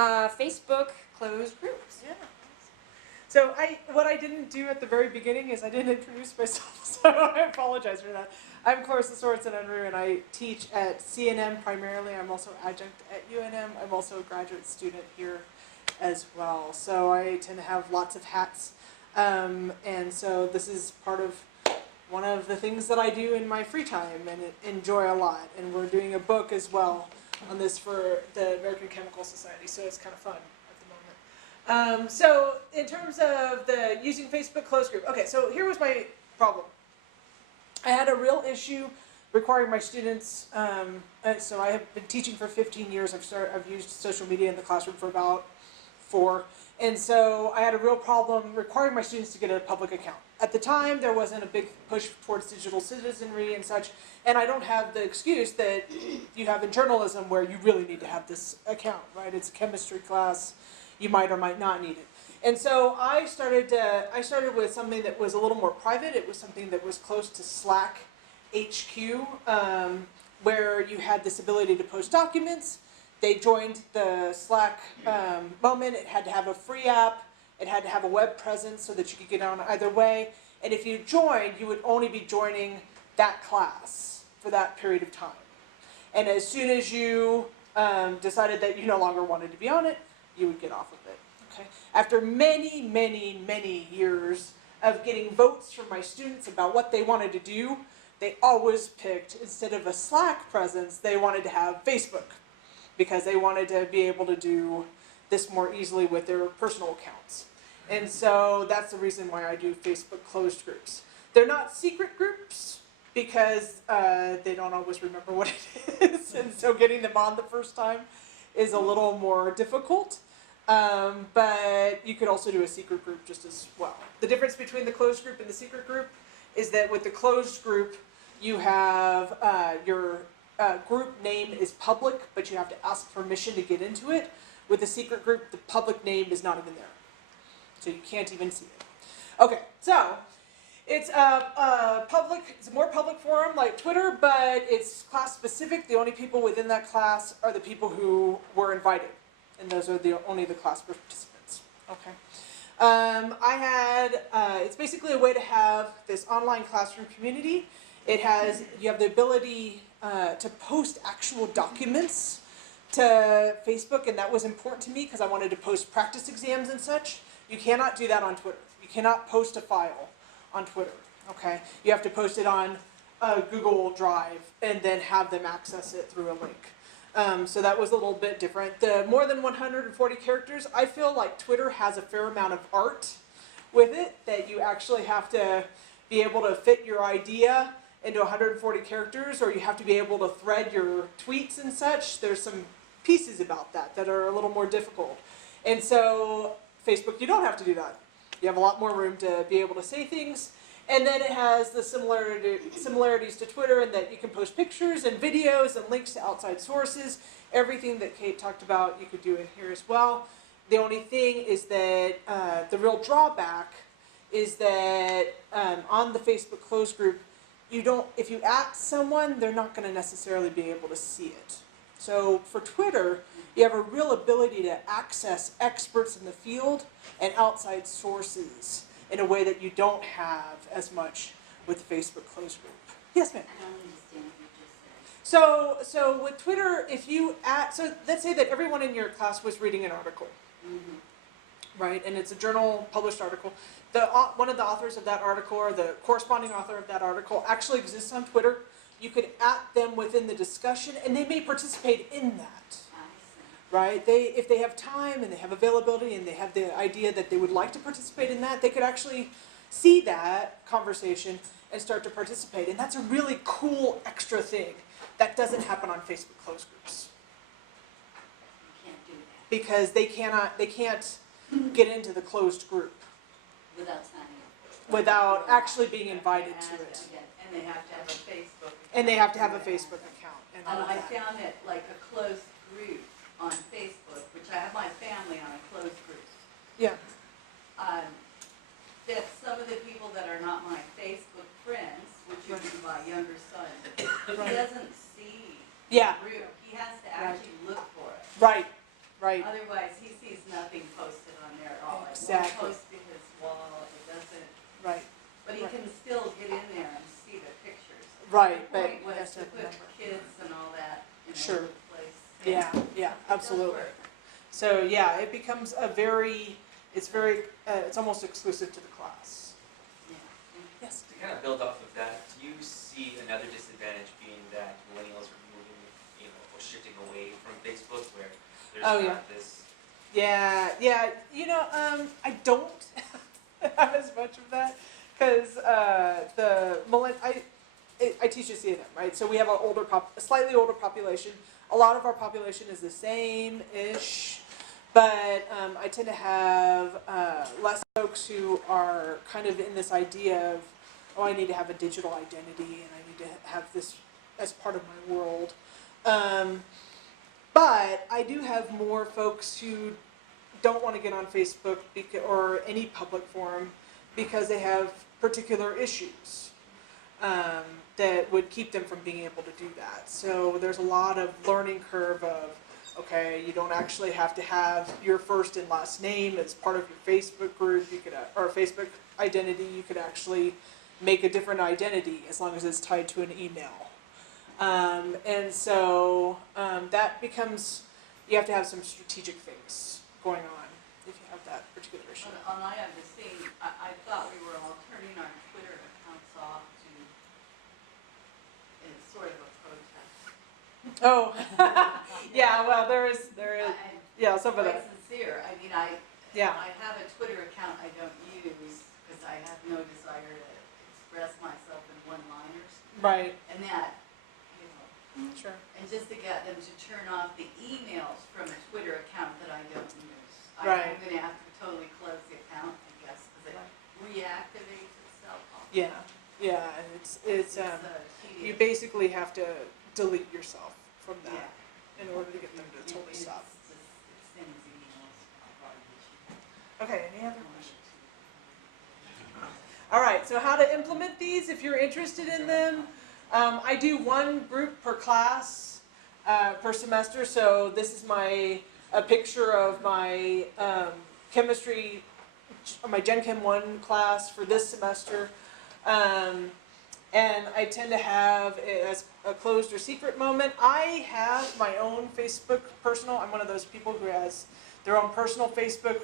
Facebook closed groups. Yeah. So what I didn't do at the very beginning is I didn't introduce myself, so I apologize for that. I'm Clarissa Sorensen-Unruh, and I teach at CNM primarily. I'm also adjunct at UNM. I'm also a graduate student here as well. So I tend to have lots of hats, and so this is part of one of the things that I do in my free time and enjoy a lot. And we're doing a book as well on this for the American Chemical Society, so it's kind of fun. So in terms of the using Facebook closed group, okay, so here was my problem. I had a real issue requiring my students, so I have been teaching for 15 years, I've used social media in the classroom for about 4, and so I had a real problem requiring my students to get a public account. At the time, there wasn't a big push towards digital citizenry and such, and I don't have the excuse that you have in journalism where you really need to have this account, right? It's a chemistry class. You might or might not need it. And so I started with something that was a little more private. It was something that was close to Slack HQ, where you had this ability to post documents. They joined the Slack moment. It had to have a free app. It had to have a web presence so that you could get on either way. And if you joined, you would only be joining that class for that period of time. And as soon as you decided that you no longer wanted to be on it, you would get off of it. Okay. After many, many, many years of getting votes from my students about what they wanted to do, they always picked, instead of a Slack presence, they wanted to have Facebook, because they wanted to be able to do this more easily with their personal accounts. And so that's the reason why I do Facebook closed groups. They're not secret groups, because they don't always remember what it is, and so getting them on the first time is a little more difficult, but you could also do a secret group just as well. The difference between the closed group and the secret group is that with the closed group, you have your group name is public, but you have to ask permission to get into it. With the secret group, the public name is not even there, so you can't even see it. Okay, so it's it's a more public forum like Twitter, but it's class specific. The only people within that class are the people who were invited, and those are only the class participants. Okay. It's basically a way to have this online classroom community. You have the ability to post actual documents to Facebook, and that was important to me because I wanted to post practice exams and such. You cannot do that on Twitter. You cannot post a file on Twitter, okay? You have to post it on Google Drive and then have them access it through a link. So that was a little bit different. The more than 140 characters, I feel like Twitter has a fair amount of art with it, that you actually have to be able to fit your idea into 140 characters, or you have to be able to thread your tweets and such. There's some pieces about that are a little more difficult. And so Facebook, you don't have to do that. You have a lot more room to be able to say things. And then it has the similarities to Twitter in that you can post pictures and videos and links to outside sources. Everything that Kate talked about, you could do in here as well. The only thing is that the real drawback is that on the Facebook closed group, if you at someone, they're not going to necessarily be able to see it. So for Twitter, you have a real ability to access experts in the field and outside sources in a way that you don't have as much with the Facebook closed group. Yes, ma'am? I don't understand what you just said. So with Twitter, so let's say that everyone in your class was reading an article, right? And it's a journal published article. One of the authors of that article, or the corresponding author of that article, actually exists on Twitter. You could at them within the discussion, and they may participate in that. Right? If they have time and they have availability and they have the idea that they would like to participate in that, they could actually see that conversation and start to participate. And that's a really cool extra thing that doesn't happen on Facebook closed groups. You can't do that. Because they can't get into the closed group Without signing up. without actually being invited to it. And they have to have a Facebook account. And they have to have a Facebook account. And all I that. found it like a closed group on Facebook, which I have my family on a closed group. Yeah. That some of the people that are not my Facebook friends, which would be my younger son, he doesn't see Yeah. the group. He has to actually look for it. Right. right. Otherwise, he sees nothing posted on there at all. It Exactly. won't post to his wall, it doesn't, Right, but he Right. can still get in there and see the pictures. right, The but point he was has to to have a put number. kids and all that in a Sure. little place. Yeah, yeah, It does absolutely. work. So, yeah, it becomes it's almost exclusive to the class. Yeah. Yes. To kind of build off of that, do you see another disadvantage being that millennials are moving, or shifting away from Facebook, where there's Oh, not yeah. this? Yeah, yeah. I don't have as much of that because I teach at C&M, right? So we have a slightly older population. A lot of our population is the same-ish, but I tend to have less folks who are kind of in this idea of, oh, I need to have a digital identity and I need to have this as part of my world. But I do have more folks who don't want to get on Facebook or any public forum because they have particular issues that would keep them from being able to do that. So there's a lot of learning curve of, okay, you don't actually have to have your first and last name as part of your Facebook group. Or Facebook identity. You could actually make a different identity as long as it's tied to an email. And so that becomes, you have to have some strategic things going on if you have that particular issue. On my understanding, I thought we were all turning our Twitter accounts off to, it's sort of a protest. Oh, yeah, well, there is, I'm yeah, some of quite that, sincere. I mean, yeah, I have a Twitter account I don't use because I have no desire to express myself in one-liners. right, And that, sure, and just to get them to turn off the emails from a Twitter account that I don't use. Right. I'm gonna have to totally close the account, I guess, because it reactivates itself. yeah, and it's, you tedious. basically have to delete yourself from Yeah. that in order to get them to totally stop. It sends emails. Okay, any other questions? All right, so how to implement these if you're interested in them. I do one group per class per semester. So this is a picture of my chemistry, my Gen Chem 1 class for this semester. And I tend to have it as a closed or secret moment. I have my own Facebook personal. I'm one of those people who has their own personal Facebook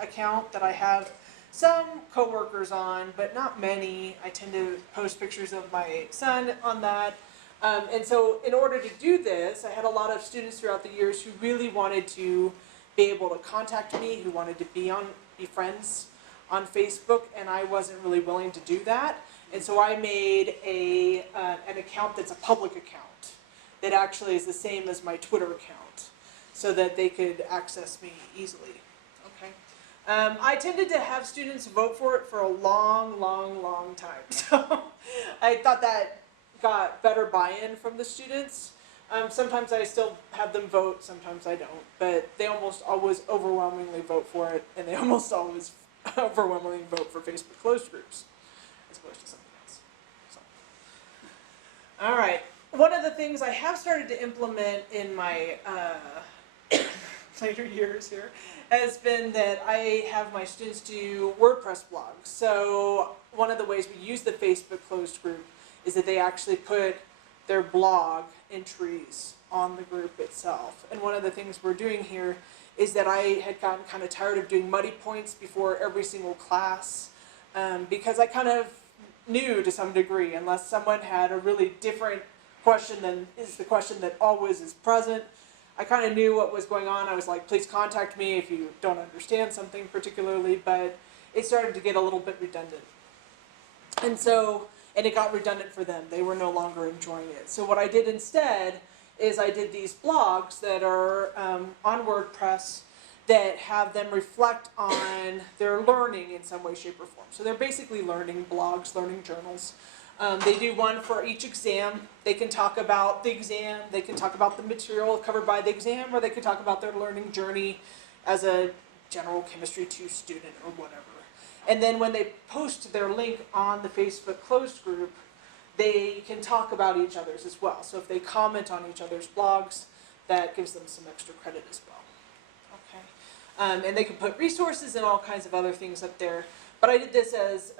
account that I have some coworkers on, but not many. I tend to post pictures of my son on that. And so in order to do this, I had a lot of students throughout the years who really wanted to be able to contact me, who wanted to be friends on Facebook, and I wasn't really willing to do that. And so I made an account that's a public account that actually is the same as my Twitter account so that they could access me easily. Okay. I tended to have students vote for it for a long, long, long time. So I thought that got better buy-in from the students. Sometimes I still have them vote, sometimes I don't, but they almost always overwhelmingly vote for it, and they almost always overwhelmingly vote for Facebook closed groups as opposed to something else. So. All right. One of the things I have started to implement in my later years here has been that I have my students do WordPress blogs. So one of the ways we use the Facebook closed group is that they actually put their blog entries on the group itself. And one of the things we're doing here is that I had gotten kind of tired of doing muddy points before every single class because I kind of knew to some degree, unless someone had a really different question than is the question that always is present, I kind of knew what was going on. I was like, please contact me if you don't understand something particularly, but it started to get a little bit redundant. And it got redundant for them. They were no longer enjoying it. So what I did instead is I did these blogs that are on WordPress that have them reflect on their learning in some way, shape, or form. So they're basically learning blogs, learning journals. They do one for each exam. They can talk about the exam, they can talk about the material covered by the exam, or they can talk about their learning journey as a general chemistry 2 student or whatever. And then when they post their link on the Facebook closed group, they can talk about each other's as well. So if they comment on each other's blogs, that gives them some extra credit as well. Okay. And they can put resources and all kinds of other things up there. But I did this as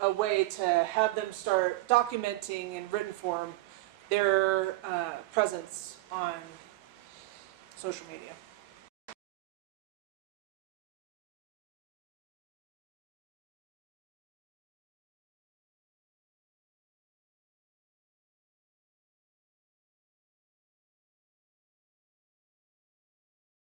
a way to have them start documenting in written form their presence on social media.